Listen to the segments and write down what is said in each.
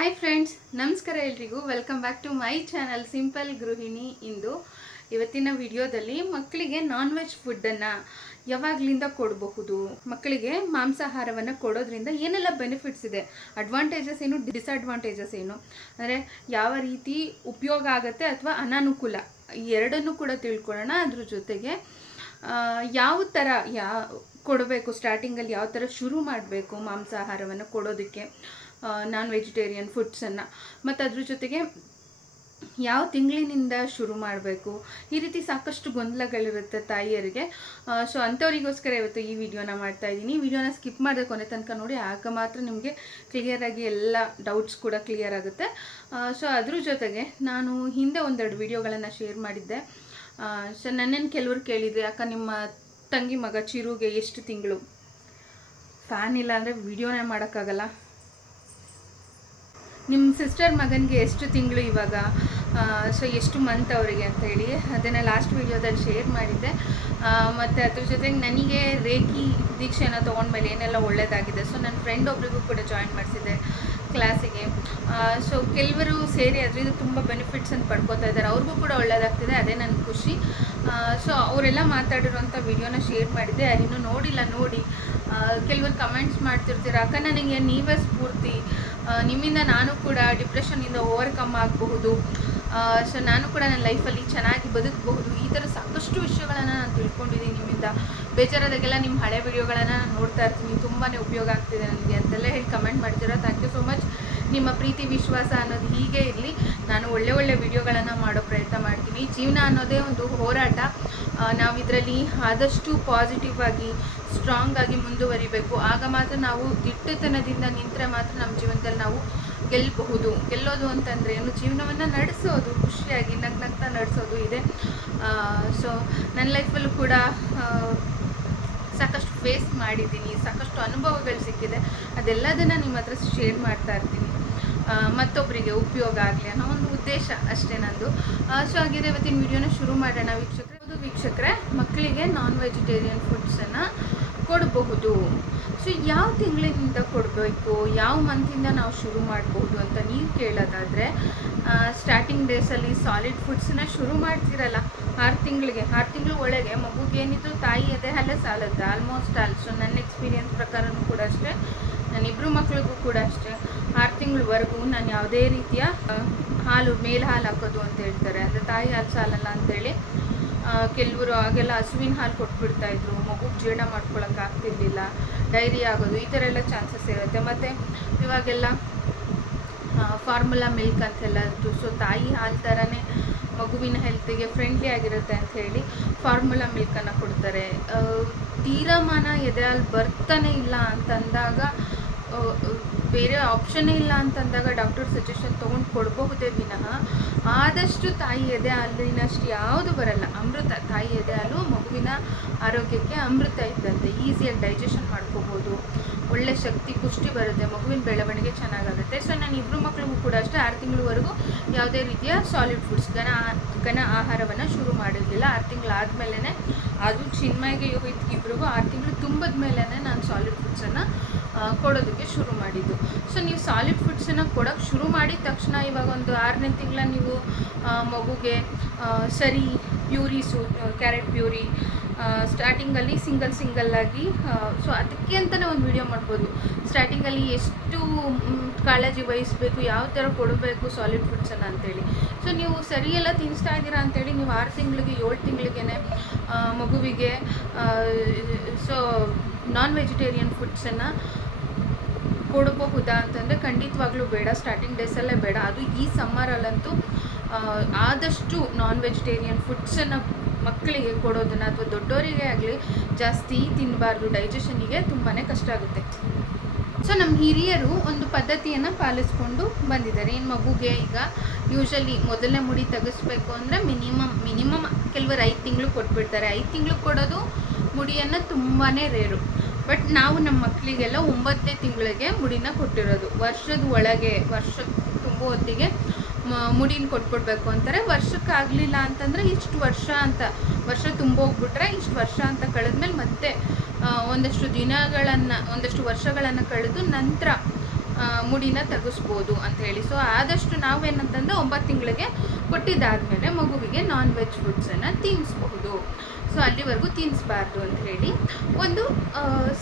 Hi friends ನಮಸ್ಕಾರ ಎಲ್ರಿಗೂ. Welcome back to my channel simple ಗೃಹಿಣಿ ಇಂದು. ಇವತ್ತಿನ ವಿಡಿಯೋದಲ್ಲಿ ಮಕ್ಕಳಿಗೆ ನಾನ್ ವೆಜ್ ಫುಡ್ಡನ್ನು ಯಾವಾಗಲಿಂದ ಕೊಡಬಹುದು? ಮಕ್ಕಳಿಗೆ ಮಾಂಸಾಹಾರವನ್ನು ಕೊಡೋದ್ರಿಂದ ಏನೆಲ್ಲ ಬೆನಿಫಿಟ್ಸ್ ಇದೆ? ಅಡ್ವಾಂಟೇಜಸ್ ಏನು ಡಿಸ್ಅಡ್ವಾಂಟೇಜಸ್ ಏನು? ಅಂದರೆ ಯಾವ ರೀತಿ ಉಪಯೋಗ ಆಗುತ್ತೆ ಅಥವಾ ಅನಾನುಕೂಲ? ಎರಡನ್ನೂ ಕೂಡ ತಿಳ್ಕೊಳ್ಳೋಣ. ಅದ್ರ ಜೊತೆಗೆ ಯಾವ ಥರ ಯಾ, ಕೊಡಬೇಕು? ಸ್ಟಾರ್ಟಿಂಗಲ್ಲಿ ಯಾವ ಥರ ಶುರು ಮಾಡಬೇಕು ಮಾಂಸಾಹಾರವನ್ನು ಕೊಡೋದಕ್ಕೆ? ನಾನ್ ವೆಜಿಟೇರಿಯನ್ ಫುಡ್ಸನ್ನು ಮತ್ತು ಅದ್ರ ಜೊತೆಗೆ ಯಾವ ತಿಂಗಳಿನಿಂದ ಶುರು ಮಾಡಬೇಕು? ಈ ರೀತಿ ಸಾಕಷ್ಟು ಗೊಂದಲಗಳಿರುತ್ತೆ ತಾಯಿಯರಿಗೆ. ಸೊ ಅಂಥವರಿಗೋಸ್ಕರ ಇವತ್ತು ಈ ವಿಡಿಯೋನ ಮಾಡ್ತಾ ಇದ್ದೀನಿ. ಈ ವಿಡಿಯೋನ ಸ್ಕಿಪ್ ಮಾಡಿದೆ ಕೊನೆ ತನಕ ನೋಡಿ, ಆಗ ಮಾತ್ರ ನಿಮಗೆ ಕ್ಲಿಯರಾಗಿ ಎಲ್ಲ ಡೌಟ್ಸ್ ಕೂಡ ಕ್ಲಿಯರ್ ಆಗುತ್ತೆ. ಸೊ ಅದ್ರ ಜೊತೆಗೆ ನಾನು ಹಿಂದೆ ಒಂದೆರಡು ವಿಡಿಯೋಗಳನ್ನು ಶೇರ್ ಮಾಡಿದ್ದೆ. ಸೊ ನನ್ನೇನು ಕೆಲವರು ಕೇಳಿದ್ರು, ಅಕ್ಕ, ನಿಮ್ಮ ತಂಗಿ ಮಗ ಚಿರುಗೆ ಎಷ್ಟು ತಿಂಗಳು? ಫ್ಯಾನ್ ಇಲ್ಲ ಅಂದರೆ ವಿಡಿಯೋನೇ ಮಾಡೋಕ್ಕಾಗಲ್ಲ. ನಿಮ್ಮ ಸಿಸ್ಟರ್ ಮಗನಿಗೆ ಎಷ್ಟು ತಿಂಗಳು ಇವಾಗ? ಸೊ ಎಷ್ಟು ಮಂತ್ ಅವರಿಗೆ ಅಂತ ಹೇಳಿ. ಅದನ್ನು ಲಾಸ್ಟ್ ವಿಡಿಯೋದಲ್ಲಿ ಶೇರ್ ಮಾಡಿದ್ದೆ. ಮತ್ತು ಅದ್ರ ಜೊತೆಗೆ ನನಗೆ ರೇಖಿ ದೀಕ್ಷೆನ ತೊಗೊಂಡ್ಮೇಲೆ ಏನೆಲ್ಲ ಒಳ್ಳೆಯದಾಗಿದೆ ಸೊ ನನ್ನ ಫ್ರೆಂಡ್ ಒಬ್ರಿಗೂ ಕೂಡ ಜಾಯಿನ್ ಮಾಡಿಸಿದ್ದೆ ಕ್ಲಾಸಿಗೆ ಸೊ ಕೆಲವರು ಸೇರಿ ಅದರಿಂದ ತುಂಬ ಬೆನಿಫಿಟ್ಸನ್ನು ಪಡ್ಕೋತಾ ಇದ್ದಾರೆ. ಅವ್ರಿಗೂ ಕೂಡ ಒಳ್ಳೆಯದಾಗ್ತಿದೆ ಅದೇ ನನ್ನ ಖುಷಿ. ಸೊ ಅವರೆಲ್ಲ ಮಾತಾಡಿರುವಂಥ ವಿಡಿಯೋನ ಶೇರ್ ಮಾಡಿದ್ದೆ. ಇನ್ನೂ ನೋಡಿಲ್ಲ, ನೋಡಿ. ಕೆಲವರು ಕಮೆಂಟ್ಸ್ ಮಾಡ್ತಿರ್ತೀರ? ಅಕ್ಕ, ನನಗೆ ನೀವೇ ಸ್ಫೂರ್ತಿ. ನಿಮ್ಮಿಂದ ನಾನು ಕೂಡ ಡಿಪ್ರೆಷನ್ನಿಂದ ಓವರ್ಕಮ್ ಆಗಬಹುದು. ಸೊ ನಾನು ಕೂಡ ನನ್ನ ಲೈಫಲ್ಲಿ ಚೆನ್ನಾಗಿ ಬದುಕಬಹುದು. ಈ ಥರ ಸಾಕಷ್ಟು ವಿಷಯಗಳನ್ನು ನಾನು ತಿಳ್ಕೊಂಡಿದ್ದೀನಿ ನಿಮ್ಮಿಂದ. ಬೇಜಾರಾದಾಗೆಲ್ಲ ನಿಮ್ಮ ಹಳೆ ವಿಡಿಯೋಗಳನ್ನು ನಾನು ನೋಡ್ತಾ ಇರ್ತೀನಿ. ತುಂಬಾ ಉಪಯೋಗ ಆಗ್ತಿದೆ ನನಗೆ ಅಂತೆಲ್ಲ ಹೇಳಿ ಕಮೆಂಟ್ ಮಾಡ್ತೀರಾ ಥ್ಯಾಂಕ್ ಯು ಸೊ ಮಚ್ ನಿಮ್ಮ ಪ್ರೀತಿ, ವಿಶ್ವಾಸ ಅನ್ನೋದು ಹೀಗೆ ಇರಲಿ. ನಾನು ಒಳ್ಳೆ ಒಳ್ಳೆ ವಿಡಿಯೋಗಳನ್ನು ಮಾಡೋ ಪ್ರಯತ್ನ ಮಾಡ್ತೀನಿ. ಜೀವನ ಅನ್ನೋದೇ ಒಂದು ಹೋರಾಟ. ನಾವು ಇದರಲ್ಲಿ ಆದಷ್ಟು ಪಾಸಿಟಿವ್ ಆಗಿ ಸ್ಟ್ರಾಂಗ್ ಆಗಿ ಮುಂದುವರಿಬೇಕು. ಆಗ ಮಾತ್ರ ನಾವು ದಿಟ್ಟತನದಿಂದ ನಿಂತರೆ ಮಾತ್ರ ನಮ್ಮ ಜೀವನದಲ್ಲಿ ನಾವು ಗೆಲ್ಲಬಹುದು ಗೆಲ್ಲೋದು ಅಂತಂದರೆ ಏನು? ಜೀವನವನ್ನು ನಡೆಸೋದು. ಖುಷಿಯಾಗಿ ನಗ್ ನಗ್ತಾ ನಡೆಸೋದು ಇದೆ. ಸೊ ನನ್ನ ಲೈಫಲ್ಲೂ ಕೂಡ ಸಾಕಷ್ಟು ಫೇಸ್ ಮಾಡಿದ್ದೀನಿ. ಸಾಕಷ್ಟು ಅನುಭವಗಳು ಸಿಕ್ಕಿದೆ. ಅದೆಲ್ಲದನ್ನು ನಿಮ್ಮ ಹತ್ರ ಶೇರ್ ಮಾಡ್ತಾ ಇರ್ತೀನಿ. ಮತ್ತೊಬ್ಬರಿಗೆ ಉಪಯೋಗ ಆಗಲಿ ಅನ್ನೋ ಒಂದು ಉದ್ದೇಶ ಅಷ್ಟೇ ನಂದು. ಸೊ ಹಾಗಿದೆ ಇವತ್ತಿನ ವಿಡಿಯೋನ ಶುರು ಮಾಡೋಣ ವೀಕ್ಷಕರೇ. ಹೌದು ವೀಕ್ಷಕರೇ, ಮಕ್ಕಳಿಗೆ ನಾನ್ ವೆಜಿಟೇರಿಯನ್ ಫುಡ್ಸನ್ನು ಕೊಡಬಹುದು. ಸೊ ಯಾವ ತಿಂಗಳಿನಿಂದ ಕೊಡಬೇಕು, ಯಾವ ಮಂತಿಂದ ನಾವು ಶುರು ಮಾಡಬಹುದು ಅಂತ ನೀವು ಕೇಳೋದಾದರೆ ಸ್ಟಾರ್ಟಿಂಗ್ ಡೇಸಲ್ಲಿ ಸಾಲಿಡ್ ಫುಡ್ಸನ್ನ ಶುರು ಮಾಡ್ತಿರಲ್ಲ, ಆರು ತಿಂಗಳಿಗೆ. ಆರು ತಿಂಗಳು ಒಳಗೆ ಮಗುಗೆ ಏನಿದ್ರು ತಾಯಿ ಅದೇ ಅಲ್ಲೇ ಸಾಲುತ್ತೆ? ಆಲ್ಮೋಸ್ಟ್ ಆಲ್ ಸೊ ನನ್ನ ಎಕ್ಸ್ಪೀರಿಯನ್ಸ್ ಪ್ರಕಾರನೂ ಕೂಡ ಅಷ್ಟೇ ನನ್ನಿಬ್ಬರು ಮಕ್ಳಿಗೂ ಕೂಡ ಅಷ್ಟೇ. ಆರು ತಿಂಗಳವರೆಗೂ ನಾನು ಯಾವುದೇ ರೀತಿಯ ಹಾಲು, ಮೇಲೆ ಹಾಲು ಹಾಕೋದು ಅಂತ ಹೇಳ್ತಾರೆ. ಅಂದರೆ ತಾಯಿ ಹಾಲು ಸಾಲಲ್ಲ ಅಂತೇಳಿ ಕೆಲವರು ಆಗೆಲ್ಲ ಹಸುವಿನ ಹಾಲು ಕೊಟ್ಬಿಡ್ತಾ ಇದ್ರು. ಮಗುಗೆ ಜೀರ್ಣ ಮಾಡ್ಕೊಳಕ್ಕೆ ಆಗ್ತಿರ್ಲಿಲ್ಲ. ಡೈರಿ ಆಗೋದು, ಈ ಥರ ಎಲ್ಲ ಚಾನ್ಸಸ್ ಇರುತ್ತೆ. ಮತ್ತು ಇವಾಗೆಲ್ಲ ಫಾರ್ಮುಲಾ ಮಿಲ್ಕ್ ಅಂತೆಲ್ಲ ಇತ್ತು. ಸೊ ತಾಯಿ ಹಾಲು ಥರನೇ ಮಗುವಿನ ಹೆಲ್ತಿಗೆ ಫ್ರೆಂಡ್ಲಿ ಆಗಿರುತ್ತೆ ಅಂತ ಹೇಳಿ ಫಾರ್ಮುಲಾ ಮಿಲ್ಕನ್ನು ಕೊಡ್ತಾರೆ. ತೀರಮಾನ ಎದೆ ಹಾಲು ಬರ್ತಾನೆ ಇಲ್ಲ ಅಂತಂದಾಗ ಬೇರೆ ಆಪ್ಷನ್ನೇ ಇಲ್ಲ ಅಂತಂದಾಗ ಡಾಕ್ಟರ್ ಸಜೆಷನ್ ತೊಗೊಂಡು ಕೊಡಬಹುದೇ ವಿನಃ ಆದಷ್ಟು ತಾಯಿ ಎದೆ ಹಾಲಿನಷ್ಟು ಯಾವುದು ಬರಲ್ಲ. ಅಮೃತ, ತಾಯಿ ಎದೆ ಹಾಲು ಮಗುವಿನ ಆರೋಗ್ಯಕ್ಕೆ ಅಮೃತ ಇದ್ದಂತೆ ಈಸಿಯಾಗಿ ಡೈಜೆಷನ್ ಮಾಡ್ಕೋಬೋದು. ಒಳ್ಳೆ ಶಕ್ತಿ, ಪುಷ್ಟಿ ಬರುತ್ತೆ, ಮಗುವಿನ ಬೆಳವಣಿಗೆ ಚೆನ್ನಾಗಾಗುತ್ತೆ. ಸೊ ನಾನು ಇಬ್ಬರು ಮಕ್ಕಳಿಗೂ ಕೂಡ ಅಷ್ಟೇ ಆರು ತಿಂಗಳವರೆಗೂ ಯಾವುದೇ ರೀತಿಯ ಸಾಲಿಡ್ ಫುಡ್ಸ್ ಘನ ಘನ ಆಹಾರವನ್ನು ಶುರು ಮಾಡಿರಲಿಲ್ಲ. ಆರು ತಿಂಗಳಾದಮೇಲೆ ಅದು ಚಿನ್ಮಯ್ಗೆ ಇಬ್ಬರಿಗೂ ಆರು ತಿಂಗಳು ತುಂಬದ ಮೇಲೇ ನಾನು ಸಾಲಿಡ್ ಫುಡ್ಸನ್ನು ಕೊಡೋದಕ್ಕೆ ಶುರು ಮಾಡಿದ್ದು. ಸೊ ನೀವು ಸಾಲಿಡ್ ಫುಡ್ಸನ್ನು ಕೊಡೋಕ್ಕೆ ಶುರು ಮಾಡಿದ ತಕ್ಷಣ ಇವಾಗ ಒಂದು ಆರನೇ ತಿಂಗಳ ನೀವು ಮಗುಗೆ ಸರಿ ಪ್ಯೂರಿ ಸೂ ಕ್ಯಾರೆಟ್ ಪ್ಯೂರಿ ಸ್ಟಾರ್ಟಿಂಗಲ್ಲಿ ಸಿಂಗಲ್ ಸಿಂಗಲ್ಲಾಗಿ ಸೊ ಅದಕ್ಕೆ ಅಂತಲೇ ಒಂದು ವಿಡಿಯೋ ಮಾಡ್ಬೋದು. ಸ್ಟಾರ್ಟಿಂಗಲ್ಲಿ ಎಷ್ಟು ಕಾಳಜಿ ವಹಿಸಬೇಕು, ಯಾವ ಥರ ಕೊಡಬೇಕು ಸಾಲಿಡ್ ಫುಡ್ಸನ್ನು ಅಂತೇಳಿ. ಸೊ ನೀವು ಸರಿಯೆಲ್ಲ ತಿನ್ನಿಸ್ತಾ ಇದ್ದೀರಾ ಅಂತೇಳಿ ನೀವು ಆರು ತಿಂಗಳಿಗೆ, ಏಳು ತಿಂಗಳಿಗೇ ಮಗುವಿಗೆ ಸೊ ನಾನ್ ವೆಜಿಟೇರಿಯನ್ ಫುಡ್ಸನ್ನು ಕೊಡಬಹುದಾ ಅಂತಂದರೆ ಖಂಡಿತವಾಗ್ಲೂ ಬೇಡ. ಸ್ಟಾರ್ಟಿಂಗ್ ಡೇಸಲ್ಲೇ ಬೇಡ. ಅದು ಈ ಸಮ್ಮರಲ್ಲಂತೂ ಆದಷ್ಟು ನಾನ್ ವೆಜಿಟೇರಿಯನ್ ಫುಡ್ಸನ್ನು ಮಕ್ಕಳಿಗೆ ಕೊಡೋದನ್ನು ಅಥವಾ ದೊಡ್ಡವರಿಗೆ ಆಗಲಿ ಜಾಸ್ತಿ ತಿನ್ನಬಾರ್ದು ಡೈಜೆಷನಿಗೆ ತುಂಬಾ ಕಷ್ಟ ಆಗುತ್ತೆ. ಸೊ ನಮ್ಮ ಹಿರಿಯರು ಒಂದು ಪದ್ಧತಿಯನ್ನು ಪಾಲಿಸ್ಕೊಂಡು ಬಂದಿದ್ದಾರೆ. ಏನು ಮಗುಗೆ ಈಗ ಯೂಶಲಿ ಮೊದಲನೇ ಮುಡಿ ತೆಗೆಸ್ಬೇಕು ಅಂದರೆ ಮಿನಿಮಮ್ ಮಿನಿಮಮ್ ಕೆಲವರು ಐದು ತಿಂಗಳು ಕೊಟ್ಬಿಡ್ತಾರೆ. ಐದು ತಿಂಗಳು ಕೊಡೋದು ಮುಡಿಯನ್ನು ತುಂಬಾ ರೇರು ಬಟ್ ನಾವು ನಮ್ಮ ಮಕ್ಕಳಿಗೆಲ್ಲ ಒಂಬತ್ತನೇ ತಿಂಗಳಿಗೆ ಮುಡಿನ ಕೊಟ್ಟಿರೋದು. ವರ್ಷದ ಒಳಗೆ, ವರ್ಷ ತುಂಬೋ ಹೊತ್ತಿಗೆ ಮುಡಿನ ಕೊಟ್ಬಿಡ್ಬೇಕು ಅಂತಾರೆ. ವರ್ಷಕ್ಕಾಗಲಿಲ್ಲ ಅಂತಂದರೆ ಇಷ್ಟು ವರ್ಷ ಅಂತ, ವರ್ಷ ತುಂಬೋಗ್ಬಿಟ್ರೆ ಇಷ್ಟು ವರ್ಷ ಅಂತ ಕಳೆದ್ಮೇಲೆ ಮತ್ತೆ ಒಂದಷ್ಟು ದಿನಗಳನ್ನು, ಒಂದಷ್ಟು ವರ್ಷಗಳನ್ನು ಕಳೆದು ನಂತರ ಮುಡಿನ ತೆಗೆಸ್ಬೋದು ಅಂತ ಹೇಳಿ. ಸೊ ಆದಷ್ಟು ನಾವೇನಂತಂದ್ರೆ ಒಂಬತ್ತು ತಿಂಗಳಿಗೆ ಕೊಟ್ಟಿದ್ದಾದಮೇಲೆ ಮಗುವಿಗೆ ನಾನ್ ವೆಜ್ ಫುಡ್ಸನ್ನು ತಿನ್ನಿಸ್ಬಹುದು ಸೊ ಅಲ್ಲಿವರೆಗೂ ತಿನ್ನಿಸ್ಬಾರ್ದು ಅಂತ ಹೇಳಿ ಒಂದು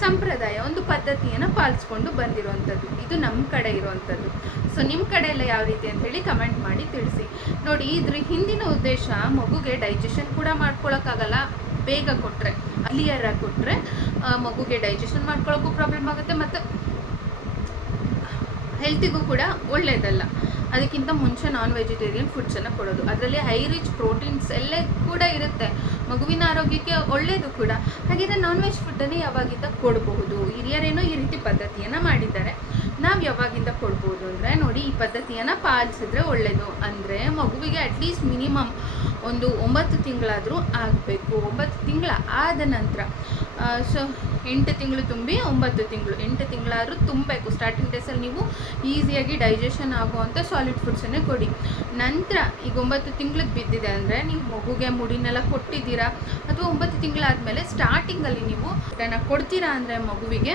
ಸಂಪ್ರದಾಯ, ಒಂದು ಪದ್ಧತಿಯನ್ನು ಪಾಲಿಸ್ಕೊಂಡು ಬಂದಿರುವಂಥದ್ದು ಇದು ನಮ್ಮ ಕಡೆ ಇರುವಂಥದ್ದು ಸೊ ನಿಮ್ಮ ಕಡೆ ಎಲ್ಲ ಯಾವ ರೀತಿ ಅಂತ ಹೇಳಿ ಕಮೆಂಟ್ ಮಾಡಿ ತಿಳಿಸಿ. ನೋಡಿ, ಇದ್ರ ಹಿಂದಿನ ಉದ್ದೇಶ ಮಗುಗೆ ಡೈಜೆಷನ್ ಕೂಡ ಮಾಡ್ಕೊಳಕ್ಕಾಗಲ್ಲ. ಬೇಗ ಕೊಟ್ಟರೆ ಕ್ಲಿಯರ್ ಆಗಿ ಕೊಟ್ಟರೆ ಮಗುಗೆ ಡೈಜೆಷನ್ ಮಾಡ್ಕೊಳ್ಳೋಕ್ಕೂ ಪ್ರಾಬ್ಲಮ್ ಆಗುತ್ತೆ ಮತ್ತು ಹೆಲ್ತಿಗೂ ಕೂಡ ಒಳ್ಳೆಯದಲ್ಲ ಅದಕ್ಕಿಂತ ಮುಂಚೆ ನಾನ್ ವೆಜಿಟೇರಿಯನ್ ಫುಡ್ಸನ್ನು ಕೊಡೋದು. ಅದರಲ್ಲಿ ಹೈ ರಿಚ್ ಪ್ರೋಟೀನ್ಸ್ ಎಲ್ಲ ಕೂಡ ಇರುತ್ತೆ. ಮಗುವಿನ ಆರೋಗ್ಯಕ್ಕೆ ಒಳ್ಳೆಯದು ಕೂಡ. ಹಾಗಿದ್ರೆ ನಾನ್ ವೆಜ್ ಫುಡ್ಡನ್ನೇ ಯಾವಾಗಿಂದ ಕೊಡಬಹುದು? ಹಿರಿಯರೇನೋ ಈ ರೀತಿ ಪದ್ಧತಿಯನ್ನು ಮಾಡಿದ್ದಾರೆ. ನಾವು ಯಾವಾಗಿಂದ ಕೊಡ್ಬೋದು ಅಂದರೆ ನೋಡಿ, ಈ ಪದ್ಧತಿಯನ್ನು ಪಾಲಿಸಿದ್ರೆ ಒಳ್ಳೆಯದು ಅಂದರೆ ಮಗುವಿಗೆ ಅಟ್ಲೀಸ್ಟ್ ಮಿನಿಮಮ್ ಒಂದು ಒಂಬತ್ತು ತಿಂಗಳಾದರೂ ಆಗಬೇಕು. ಒಂಬತ್ತು ತಿಂಗಳ ಆದ ನಂತರ ಸೊ ಎಂಟು ತಿಂಗಳು ತುಂಬಿ ಒಂಬತ್ತು ತಿಂಗಳು, ಎಂಟು ತಿಂಗಳಾದರೂ ತುಂಬಬೇಕು. ಸ್ಟಾರ್ಟಿಂಗ್ ಡೇಸಲ್ಲಿ ನೀವು ಈಸಿಯಾಗಿ ಡೈಜೆಷನ್ ಆಗುವಂಥ ಸಾಲಿಡ್ ಫುಡ್ಸನ್ನೇ ಕೊಡಿ. ನಂತರ ಈಗ ಒಂಬತ್ತು ತಿಂಗಳಿಗೆ ಬಿದ್ದಿದೆ ಅಂದರೆ ನೀವು ಮಗುಗೆ ಮುಡಿನೆಲ್ಲ ಕೊಟ್ಟಿದ್ದೀರಾ? ಅಥವಾ ಒಂಬತ್ತು ತಿಂಗಳಾದಮೇಲೆ ಸ್ಟಾರ್ಟಿಂಗಲ್ಲಿ ನೀವು ಊಟನ ಕೊಡ್ತೀರಾ ಅಂದರೆ ಮಗುವಿಗೆ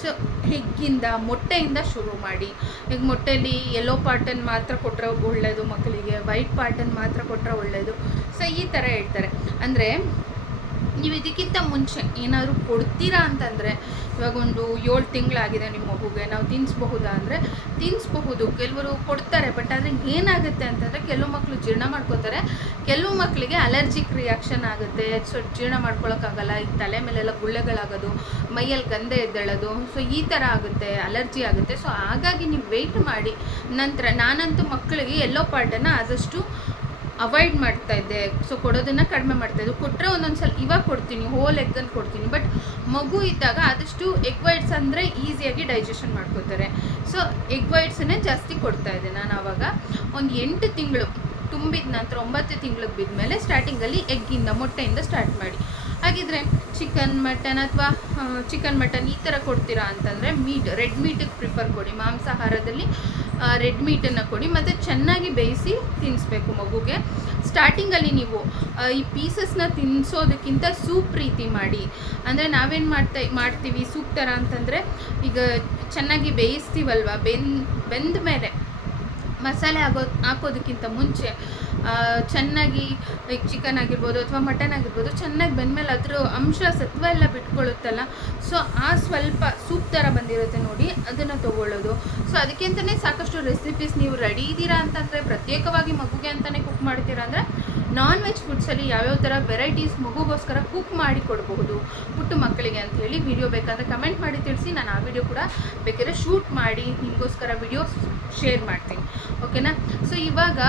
ಸೊ ಹೆಗ್ಗಿಂದ, ಮೊಟ್ಟೆಯಿಂದ ಶುರು ಮಾಡಿ. ಈಗ ಮೊಟ್ಟೆಯಲ್ಲಿ ಯೆಲ್ಲೋ ಪಾರ್ಟನ್ ಮಾತ್ರ ಕೊಟ್ಟರೆ ಒಳ್ಳೆಯದು ಮಕ್ಕಳಿಗೆ ವೈಟ್ ಪಾರ್ಟನ್ ಮಾತ್ರ ಕೊಟ್ಟರೆ ಒಳ್ಳೆಯದು ಸೊ ಈ ಥರ ಹೇಳ್ತಾರೆ. ಅಂದರೆ ನೀವು ಇದಕ್ಕಿಂತ ಮುಂಚೆ ಏನಾದರೂ ಕೊಡ್ತೀರಾ ಅಂತಂದರೆ ಇವಾಗ ಒಂದು ಏಳು ತಿಂಗಳಾಗಿದೆ ನಿಮ್ಮ ಮಗುಗೆ, ನಾವು ತಿನ್ನಿಸ್ಬಹುದಾ ಅಂದರೆ ತಿನ್ನಿಸ್ಬಹುದು ಕೆಲವರು ಕೊಡ್ತಾರೆ ಬಟ್ ಆದರೆ ಏನಾಗುತ್ತೆ ಅಂತಂದರೆ ಕೆಲವು ಮಕ್ಕಳು ಜೀರ್ಣ ಮಾಡ್ಕೋತಾರೆ. ಕೆಲವು ಮಕ್ಕಳಿಗೆ ಅಲರ್ಜಿಕ್ ರಿಯಾಕ್ಷನ್ ಆಗುತ್ತೆ. ಸೊ ಜೀರ್ಣ ಮಾಡ್ಕೊಳಕ್ಕಾಗಲ್ಲ. ಈ ತಲೆ ಮೇಲೆಲ್ಲ ಗುಳ್ಳೆಗಳಾಗೋದು, ಮೈಯಲ್ಲಿ ಗಂಧೆ ಎದ್ದೇಳೋದು ಸೊ ಈ ಥರ ಆಗುತ್ತೆ ಅಲರ್ಜಿ ಆಗುತ್ತೆ. ಸೊ ಹಾಗಾಗಿ ನೀವು ವೆಯ್ಟ್ ಮಾಡಿ. ನಂತರ ನಾನಂತೂ ಮಕ್ಕಳಿಗೆ ಎಲ್ಲೋ ಪಾರ್ಟನ್ನು ಆದಷ್ಟು ಅವಾಯ್ಡ್ ಮಾಡ್ತಾ ಇದ್ದೆ. ಸೊ ಕೊಡೋದನ್ನು ಕಡಿಮೆ ಮಾಡ್ತಾ ಇದ್ದೆ. ಕೊಟ್ಟರೆ ಒಂದೊಂದು ಸಲ, ಇವಾಗ ಕೊಡ್ತೀನಿ ಹೋಲ್ ಎಗ್ಗನ್ನು ಕೊಡ್ತೀನಿ. ಬಟ್ ಮಗು ಇದ್ದಾಗ ಆದಷ್ಟು ಎಗ್ ವೈಟ್ಸ್ ಅಂದರೆ ಈಸಿಯಾಗಿ ಡೈಜೆಷನ್ ಮಾಡ್ಕೋತಾರೆ. ಸೊ ಎಗ್ ವೈಟ್ಸನ್ನೇ ಜಾಸ್ತಿ ಕೊಡ್ತಾ ಇದ್ದೆ ನಾನು ಆವಾಗ ಒಂದು ಎಂಟು ತಿಂಗಳು ತುಂಬಿದ ನಂತರ, ಒಂಬತ್ತು ತಿಂಗಳಿಗೆ ಬಿದ್ಮೇಲೆ ಸ್ಟಾರ್ಟಿಂಗಲ್ಲಿ ಎಗ್ಗಿಂದ ಮೊಟ್ಟೆಯಿಂದ ಸ್ಟಾರ್ಟ್ ಮಾಡಿ. ಹಾಗಿದ್ರೆ ಚಿಕನ್ ಮಟನ್ ಅಥವಾ ಚಿಕನ್ ಮಟನ್ ಈ ಥರ ಕೊಡ್ತೀರಾ ಅಂತಂದರೆ ಮೀಟ್ ರೆಡ್ ಮೀಟಿಗೆ ಪ್ರಿಫರ್ ಕೊಡಿ. ಮಾಂಸಾಹಾರದಲ್ಲಿ ರೆಡ್ ಮೀಟನ್ನು ಕೊಡಿ, ಮತ್ತು ಚೆನ್ನಾಗಿ ಬೇಯಿಸಿ ತಿನ್ನಿಸ್ಬೇಕು ಮಗುಗೆ. ಸ್ಟಾರ್ಟಿಂಗಲ್ಲಿ ನೀವು ಈ ಪೀಸಸ್ನ ತಿನ್ನಿಸೋದಕ್ಕಿಂತ ಸೂಪ್ ರೀತಿ ಮಾಡಿ. ಅಂದರೆ ನಾವೇನು ಮಾಡ್ತಾ, ಮಾಡ್ತೀವಿ ಸೂಪ್ ಥರ ಅಂತಂದರೆ, ಈಗ ಚೆನ್ನಾಗಿ ಬೇಯಿಸ್ತೀವಲ್ವ, ಬೆಂದ ಬೆಂದ ಮೇಲೆ ಮಸಾಲೆ ಆಗೋ, ಹಾಕೋದಕ್ಕಿಂತ ಮುಂಚೆ ಚೆನ್ನಾಗಿ ಲೈಕ್ ಚಿಕನ್ ಆಗಿರ್ಬೋದು ಅಥವಾ ಮಟನ್ ಆಗಿರ್ಬೋದು, ಚೆನ್ನಾಗಿ ಬೆಂದಮೇಲೆ ಅದರ ಅಂಶ ಸತ್ವ ಎಲ್ಲ ಬಿಟ್ಕೊಳ್ಳುತ್ತಲ್ಲ ಸೊ ಆ ಸ್ವಲ್ಪ ಸೂಪ್ ಥರ ಬಂದಿರುತ್ತೆ ನೋಡಿ, ಅದನ್ನು ತೊಗೊಳ್ಳೋದು. ಸೊ ಅದಕ್ಕಿಂತಲೇ ಸಾಕಷ್ಟು ರೆಸಿಪೀಸ್ ನೀವು ರೆಡಿ ಇದ್ದೀರಾ ಅಂತಂದರೆ, ಪ್ರತ್ಯೇಕವಾಗಿ ಮಗುಗೆ ಅಂತಲೇ ಕುಕ್ ಮಾಡ್ತೀರಾ ಅಂದರೆ ನಾನ್ ವೆಜ್ ಫುಡ್ಸಲ್ಲಿ ಯಾವ್ಯಾವ ಥರ ವೆರೈಟೀಸ್ ಮಗುಗೋಸ್ಕರ ಕುಕ್ ಮಾಡಿ ಕೊಡಬಹುದು? ಪುಟ್ಟ ಮಕ್ಕಳಿಗೆ ಅಂತ ಹೇಳಿ ವಿಡಿಯೋ ಬೇಕಾದರೆ ಕಮೆಂಟ್ ಮಾಡಿ ತಿಳಿಸಿ. ನಾನು ಆ ವಿಡಿಯೋ ಕೂಡ ಬೇಕಿದ್ರೆ ಶೂಟ್ ಮಾಡಿ, ನಿಮಗೋಸ್ಕರ ವಿಡಿಯೋ ಶೇರ್ ಮಾಡ್ತೀನಿ. ಓಕೆನಾ ಸೊ ಇವಾಗ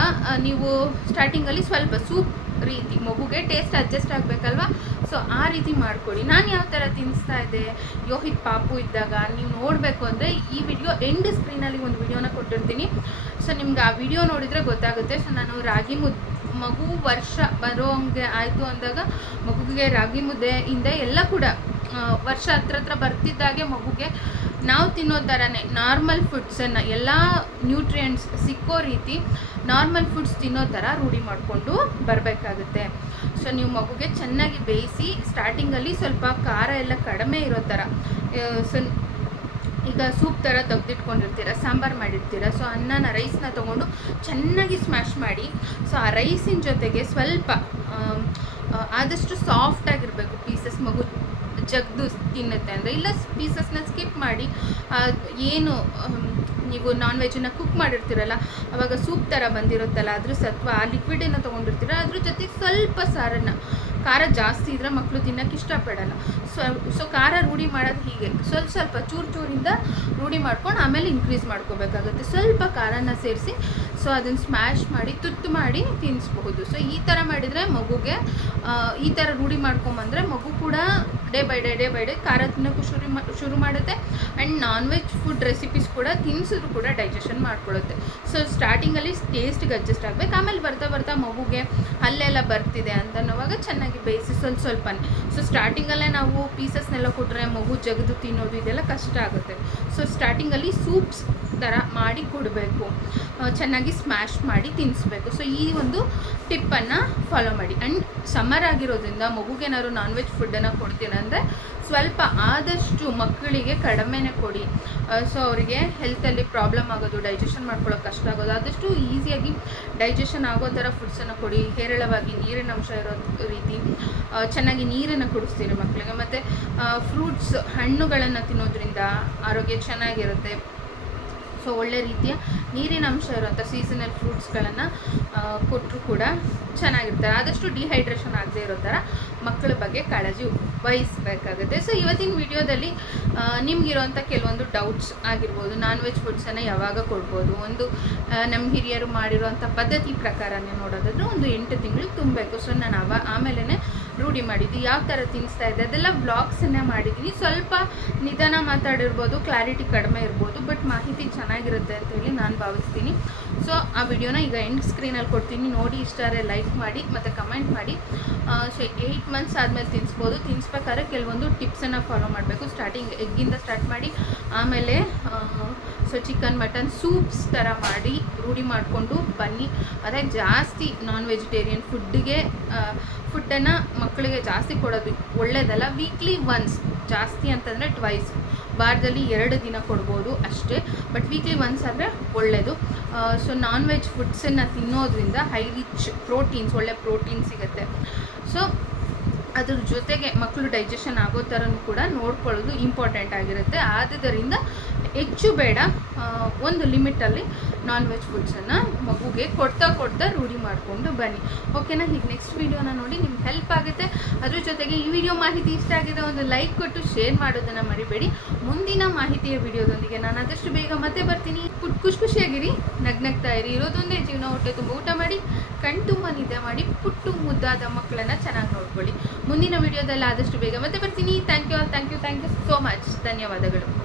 ನೀವು ಸ್ಟಾರ್ಟಿಂಗಲ್ಲಿ ಸ್ವಲ್ಪ ಸೂಪ್ ರೀತಿ, ಮಗುಗೆ ಟೇಸ್ಟ್ ಅಡ್ಜಸ್ಟ್ ಆಗಬೇಕಲ್ವಾ? ಸೊ ಆ ರೀತಿ ಮಾಡಿಕೊಡಿ. ನಾನು ಯಾವ ಥರ ತಿನ್ನಿಸ್ತಾ ಇದ್ದೆ? ಯೋಹಿತ್ ಪಾಪು ಇದ್ದಾಗ, ನೀವು ನೋಡಬೇಕು ಅಂದರೆ ಈ ವಿಡಿಯೋ ಎಂಡ್ ಸ್ಕ್ರೀನಲ್ಲಿ ಒಂದು ವಿಡಿಯೋನ ಕೊಟ್ಟಿರ್ತೀನಿ. ಸೊ ನಿಮ್ಗೆ ಆ ವಿಡಿಯೋ ನೋಡಿದರೆ ಗೊತ್ತಾಗುತ್ತೆ. ಸೊ ನಾನು ರಾಗಿ ಮುದ್ದೆ ಮಗು ವರ್ಷ ಬರೋ ಹಂಗೆ ಆಯಿತು ಅಂದಾಗ ಮಗುಗೆ ರಾಗಿ ಮುದ್ದೆಯಿಂದ ಎಲ್ಲ ಕೂಡ ವರ್ಷ ಹತ್ರ ಹತ್ರ ಬರ್ತಿದ್ದಾಗೆ ಮಗುಗೆ ನಾವು ತಿನ್ನೋ ಥರನೇ ನಾರ್ಮಲ್ ಫುಡ್ಸನ್ನು ಎಲ್ಲ ನ್ಯೂಟ್ರಿಯೆಂಟ್ಸ್ ಸಿಕ್ಕೋ ರೀತಿ ನಾರ್ಮಲ್ ಫುಡ್ಸ್ ತಿನ್ನೋ ಥರ ರೂಢಿ ಮಾಡಿಕೊಂಡು ಬರಬೇಕಾಗುತ್ತೆ. ಸೊ ನೀವು ಮಗುಗೆ ಚೆನ್ನಾಗಿ ಬೇಯಿಸಿ ಸ್ಟಾರ್ಟಿಂಗಲ್ಲಿ ಸ್ವಲ್ಪ ಖಾರ ಎಲ್ಲ ಕಡಿಮೆ ಇರೋ ಥರ ಸೊ ಈಗ ಸೂಪ್ ಥರ ತೆಗೆದಿಟ್ಕೊಂಡಿರ್ತೀರ, ಸಾಂಬಾರು ಮಾಡಿರ್ತೀರ ಸೊ ಅನ್ನನ ರೈಸ್ನ ತೊಗೊಂಡು ಚೆನ್ನಾಗಿ ಸ್ಮ್ಯಾಶ್ ಮಾಡಿ ಸೊ ಆ ರೈಸಿನ ಜೊತೆಗೆ ಸ್ವಲ್ಪ ಆದಷ್ಟು ಸಾಫ್ಟ್ ಸಾಫ್ಟಾಗಿರಬೇಕು ಪೀಸಸ್ ಮಗು ಜಗ್ದು ತಿನ್ನುತ್ತೆ ಅಂದರೆ. ಇಲ್ಲ ಪೀಸಸ್ನ ಸ್ಕಿಪ್ ಮಾಡಿ ಏನು ನೀವು ನಾನ್ ವೆಜ್ನ ಕುಕ್ ಮಾಡಿರ್ತೀರಲ್ಲ, ಅವಾಗ ಸೂಪ್ ಥರ ಬಂದಿರುತ್ತಲ್ಲ, ಅದ್ರ ಸತ್ವ ಆ ಲಿಕ್ವಿಡನ್ನು ತೊಗೊಂಡಿರ್ತೀರ, ಅದ್ರ ಜೊತೆಗೆ ಸ್ವಲ್ಪ ಸಾರನ್ನು ಖಾರ ಜಾಸ್ತಿ ಇದ್ರೆ ಮಕ್ಕಳು ತಿನ್ನಕ್ಕೆ ಇಷ್ಟಪಡಲ್ಲ. ಸೊ ಸೊ ಖಾರ ರೂಢಿ ಮಾಡೋದು ಹೀಗೆ. ಸ್ವಲ್ಪ ಸ್ವಲ್ಪ ಚೂರು ಚೂರಿಂದ ರೂಢಿ ಮಾಡ್ಕೊಂಡು ಆಮೇಲೆ ಇನ್ಕ್ರೀಸ್ ಮಾಡ್ಕೋಬೇಕಾಗುತ್ತೆ. ಸ್ವಲ್ಪ ಖಾರನ ಸೇರಿಸಿ, ಸೊ ಅದನ್ನು ಸ್ಮ್ಯಾಶ್ ಮಾಡಿ ತುತ್ತು ಮಾಡಿ ತಿನ್ನಿಸ್ಬಹುದು ಸೊ, ಈ ಥರ ಮಾಡಿದರೆ ಮಗುಗೆ ಈ ಥರ ರೂಢಿ ಮಾಡ್ಕೊಂಬಂದರೆ ಮಗು ಕೂಡ day by day day by day ಖಾರ ತಿನ್ನೋಕ್ಕೂ ಶುರು ಮಾ, ಶುರು ಮಾಡುತ್ತೆ. And non veg food recipes ಕೂಡ ತಿನ್ನಿಸಿದ್ರು ಕೂಡ ಡೈಜೆಷನ್ ಮಾಡ್ಕೊಳ್ಳುತ್ತೆ ಸೊ ಸ್ಟಾರ್ಟಿಂಗಲ್ಲಿ ಟೇಸ್ಟ್ಗೆ ಅಡ್ಜಸ್ಟ್ ಆಗಬೇಕು. ಆಮೇಲೆ ಬರ್ತಾ ಬರ್ತಾ ಮಗುಗೆ ಅಲ್ಲೆಲ್ಲ ಬರ್ತಿದೆ ಅಂತ ಅನ್ನೋವಾಗ ಚೆನ್ನಾಗಿ ಬೇಯಿಸಿ ಸ್ವಲ್ಪ ಸ್ವಲ್ಪನೇ. ಸೊ ಸ್ಟಾರ್ಟಿಂಗಲ್ಲೇ ನಾವು ಪೀಸಸ್ನೆಲ್ಲ ಕೊಟ್ಟರೆ ಮಗು ಜಗದು ತಿನ್ನೋದು ಇದೆಲ್ಲ ಕಷ್ಟ ಆಗುತ್ತೆ. ಸೊ ಸ್ಟಾರ್ಟಿಂಗಲ್ಲಿ ಸೂಪ್ಸ್ ಥರ ಮಾಡಿ ಕೊಡಬೇಕು. ಚೆನ್ನಾಗಿ ಸ್ಮ್ಯಾಶ್ ಮಾಡಿ ತಿನ್ನಿಸ್ಬೇಕು ಸೊ ಈ ಒಂದು ಟಿಪ್ಪನ್ನು ಫಾಲೋ ಮಾಡಿ. ಆ್ಯಂಡ್ ಸಮ್ಮರ್ ಆಗಿರೋದ್ರಿಂದ ಮಗುಗೇನಾದ್ರು ನಾನ್ ವೆಜ್ ಫುಡ್ಡನ್ನು ಕೊಡ್ತೀರ ಅಂದರೆ ಸ್ವಲ್ಪ ಆದಷ್ಟು ಮಕ್ಕಳಿಗೆ ಕಡಿಮೆನೇ ಕೊಡಿ. ಸೊ ಅವರಿಗೆ ಹೆಲ್ತಲ್ಲಿ ಪ್ರಾಬ್ಲಮ್ ಆಗೋದು ಡೈಜೆಷನ್ ಮಾಡ್ಕೊಳ್ಳೋಕೆ ಕಷ್ಟ ಆಗೋದು, ಆದಷ್ಟು ಈಸಿಯಾಗಿ ಡೈಜೆಷನ್ ಆಗೋ ಥರ ಫುಡ್ಸನ್ನು ಕೊಡಿ. ಹೇರಳವಾಗಿ ನೀರಿನ ಅಂಶ ಇರೋ ರೀತಿ ಚೆನ್ನಾಗಿ ನೀರನ್ನು ಕುಡಿಸ್ತೀರಿ ಮಕ್ಕಳಿಗೆ. ಮತ್ತು ಫ್ರೂಟ್ಸ್ ಹಣ್ಣುಗಳನ್ನು ತಿನ್ನೋದ್ರಿಂದ ಆರೋಗ್ಯ ಚೆನ್ನಾಗಿರುತ್ತೆ. ಸೊ ಒಳ್ಳೆ ರೀತಿಯ ನೀರಿನ ಅಂಶ ಇರುವಂಥ ಸೀಸನಲ್ ಫ್ರೂಟ್ಸ್ಗಳನ್ನು ಕೊಟ್ಟರು ಕೂಡ ಚೆನ್ನಾಗಿರ್ತಾರೆ. ಆದಷ್ಟು ಡಿಹೈಡ್ರೇಷನ್ ಆಗದೆ ಇರೋ ಥರ ಮಕ್ಕಳ ಬಗ್ಗೆ ಕಾಳಜಿ ವಹಿಸಬೇಕಾಗುತ್ತೆ ಸೊ ಇವತ್ತಿನ ವಿಡಿಯೋದಲ್ಲಿ ನಿಮಗಿರೋಂಥ ಕೆಲವೊಂದು ಡೌಟ್ಸ್ ಆಗಿರ್ಬೋದು ನಾನ್ ವೆಜ್ ಫುಡ್ಸನ್ನು ಯಾವಾಗ ಕೊಡ್ಬೋದು, ಒಂದು ನಮ್ಮ ಹಿರಿಯರು ಮಾಡಿರುವಂಥ ಪದ್ಧತಿ ಪ್ರಕಾರನೇ ನೋಡೋದಾದ್ರೆ ಒಂದು ಎಂಟು ತಿಂಗಳು ತುಂಬಬೇಕು. ಸೊ ನಾನು ಅವ ಆಮೇಲೆ ರೂಢಿ ಮಾಡಿದ್ದು. ಯಾವ ಥರ ತಿನ್ನಿಸ್ತಾ ಇದೆ ಅದೆಲ್ಲ ವ್ಲಾಗ್ಸನ್ನೇ ಮಾಡಿದ್ದೀನಿ ಸ್ವಲ್ಪ ನಿಧಾನ ಮಾತಾಡಿರ್ಬೋದು ಕ್ಲಾರಿಟಿ ಕಡಿಮೆ ಇರ್ಬೋದು ಬಟ್ ಮಾಹಿತಿ ಚೆನ್ನಾಗಿರುತ್ತೆ ಅಂತ ಹೇಳಿ ನಾನು ಭಾವಿಸ್ತೀನಿ. ಸೊ ಆ ವಿಡಿಯೋನ ಈಗ ಎಂಡ್ ಸ್ಕ್ರೀನಲ್ಲಿ ಕೊಡ್ತೀನಿ. ನೋಡಿ ಇಷ್ಟಾರೆ ಲೈಕ್ ಮಾಡಿ, ಮತ್ತು ಕಮೆಂಟ್ ಮಾಡಿ. ಸೊ ಏಯ್ಟ್ ಮಂತ್ಸ್ ಆದಮೇಲೆ ತಿನ್ನಿಸ್ಬೋದು ತಿನ್ನಿಸ್ಬೇಕಾದ್ರೆ ಕೆಲವೊಂದು ಟಿಪ್ಸನ್ನು ಫಾಲೋ ಮಾಡಬೇಕು. ಸ್ಟಾರ್ಟಿಂಗ್ ಎಗ್ಗಿಂದ ಸ್ಟಾರ್ಟ್ ಮಾಡಿ, ಆಮೇಲೆ ಸೊ ಚಿಕನ್ ಮಟನ್ ಸೂಪ್ಸ್ ಥರ ಮಾಡಿ, ರೂಢಿ ಮಾಡಿಕೊಂಡು ಬನ್ನಿ. ಅದೇ ಜಾಸ್ತಿ ನಾನ್ ವೆಜಿಟೇರಿಯನ್ ಫುಡ್ಡಿಗೆ ಫುಡ್ಡನ್ನು ಮಕ್ಕಳಿಗೆ ಜಾಸ್ತಿ ಕೊಡೋದು ಒಳ್ಳೆಯದಲ್ಲ ವೀಕ್ಲಿ ಒನ್ಸ್ ಜಾಸ್ತಿ ಅಂತಂದರೆ ಟ್ವೈಸ್ ವಾರದಲ್ಲಿ ಎರಡು ದಿನ ಕೊಡ್ಬೋದು ಅಷ್ಟೇ ಬಟ್ ವೀಕ್ಲಿ ಒನ್ಸ್ ಆದರೆ ಒಳ್ಳೆಯದು ಸೊ ನಾನ್ ವೆಜ್ ಫುಡ್ಸನ್ನು ತಿನ್ನೋದ್ರಿಂದ ಹೈ ರಿಚ್ ಪ್ರೋಟೀನ್ಸ್ ಒಳ್ಳೆ ಪ್ರೋಟೀನ್ ಸಿಗುತ್ತೆ. ಸೊ ಅದ್ರ ಜೊತೆಗೆ ಮಕ್ಕಳು ಡೈಜೆಷನ್ ಆಗೋ ಥರನೂ ಕೂಡ ನೋಡ್ಕೊಳ್ಳೋದು ಇಂಪಾರ್ಟೆಂಟ್ ಆಗಿರುತ್ತೆ. ಆದ್ದರಿಂದ ಹೆಚ್ಚು ಬೇಡ ಒಂದು ಲಿಮಿಟಲ್ಲಿ ನಾನ್ ವೆಜ್ ಫುಡ್ಸನ್ನು ಮಗುಗೆ ಕೊಡ್ತಾ ಕೊಡ್ತಾ ರೂಢಿ ಮಾಡಿಕೊಂಡು ಬನ್ನಿ. ಓಕೆನಾ ಈಗ ನೆಕ್ಸ್ಟ್ ವೀಡಿಯೋನ ನೋಡಿ, ನಿಮ್ಗೆ ಹೆಲ್ಪ್ ಆಗುತ್ತೆ. ಅದ್ರ ಜೊತೆಗೆ ಈ ವಿಡಿಯೋ ಮಾಹಿತಿ ಇಷ್ಟ ಆಗಿದೆ ಒಂದು ಲೈಕ್ ಕೊಟ್ಟು ಶೇರ್ ಮಾಡೋದನ್ನು ಮರಿಬೇಡಿ. ಮುಂದಿನ ಮಾಹಿತಿಯ ವಿಡಿಯೋದೊಂದಿಗೆ ನಾನು ಆದಷ್ಟು ಬೇಗ ಮತ್ತೆ ಬರ್ತೀನಿ. ಖುಷಿ ಖುಷಿಯಾಗಿರಿ, ನಗ್ನಗ್ತಾ ಇರಿ. ಇರೋದೊಂದೇ ಜೀವನ, ಹೊಟ್ಟೆ ತುಂಬ ಊಟ ಮಾಡಿ ಕಣ್ಣು ತುಂಬ ನಿದ್ದೆ ಮಾಡಿ, ಪುಟ್ಟು ಮುದ್ದಾದ ಮಕ್ಕಳನ್ನು ಚೆನ್ನಾಗಿ ನೋಡ್ಕೊಳ್ಳಿ. ಮುಂದಿನ ವಿಡಿಯೋದಲ್ಲಿ ಆದಷ್ಟು ಬೇಗ ಮತ್ತೆ ಬರ್ತೀನಿ. Thank you all thank you thank you so much ಧನ್ಯವಾದಗಳು.